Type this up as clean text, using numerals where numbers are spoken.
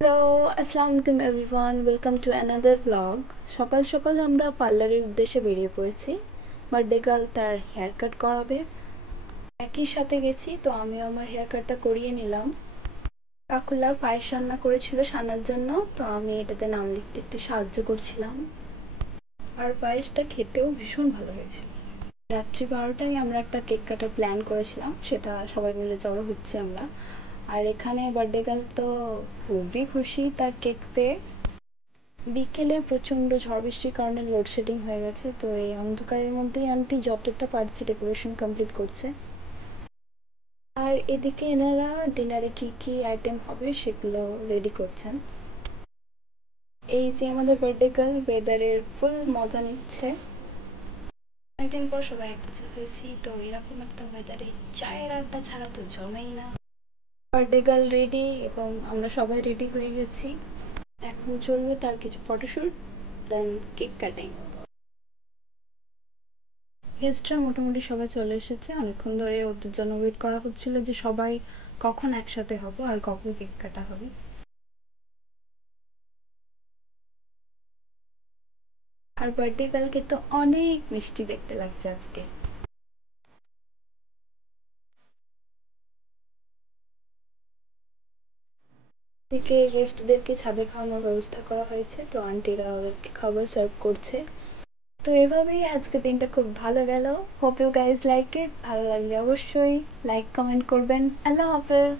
Hello, আসসালামু আলাইকুম everyone, welcome to another blog. সকাল সকাল আমরা পার্লারের উদ্দেশ্যে বেরিয়ে পড়েছি। বার্থডে গার্ল তার হেয়ার কাট করাবে। একই সাথে গেছি, তো আমিও আমার হেয়ার কাটটা করিয়ে নিলাম। কাকুলা পায়েস রান্না করেছিল সানার জন্য, তো আমি এটাতে নাম লিখতে একটু সাহায্য করছিলাম। আর পায়েসটা খেতেও ভীষণ ভালো হয়েছিল। রাত্রি 12টায় আমরা একটা কেক কাটার প্ল্যান করেছিলাম, সেটা সবাই মিলে জড়ো হচ্ছে আমরা। আর এখানে বার্থডে গার্ল তো খুবই খুশি তার কেক পেয়ে। বিকেলে প্রচণ্ড ঝড় বৃষ্টির কারণে লোডশেডিং হয়ে গেছে, তো এই অন্ধকারের মধ্যেই আন্টি যতটা পারছে ডেকোরেশন কমপ্লিট করছে। আর এদিকে এনারা ডিনারে কি কি আইটেম হবে সেগুলো রেডি করছেন। এই যে আমাদের বার্থডে গার্ল ওয়েদারের ফুল মজা নিচ্ছে। অনেকদিন পর সবাই একসাথে হয়েছি, তো এরকম একটা ওয়েদারে চায়ের আড্ডা ছাড়া তো জমেই না। বার্থডে গার্ল রেডি এবং আমরা সবাই রেডি হয়ে গেছি। এখন চলবে তার কিছু ফটোশ্যুট, দেন কেক কাটিং। গেস্টরা মোটামুটি সবাই চলে এসেছে। অনেকক্ষণ ধরে ওদের জন্য ওয়েট করা হচ্ছিল যে সবাই কখন একসাথে হবো আর কখন কেক কাটা হবে। আর বার্থডে গার্লকে তো অনেক মিষ্টি দেখতে লাগছে আজকে। থেকে গেস্টদেরকে ছাদে খাওয়ানোর ব্যবস্থা করা হয়েছে, তো আন্টিরা ওদেরকে খাবার সার্ভ করছে। তো এভাবেই আজকে দিনটা খুব ভালো গেল। Hope you guys like it. ভালো লাগলে অবশ্যই লাইক কমেন্ট করবেন। আল্লাহ হাফেজ।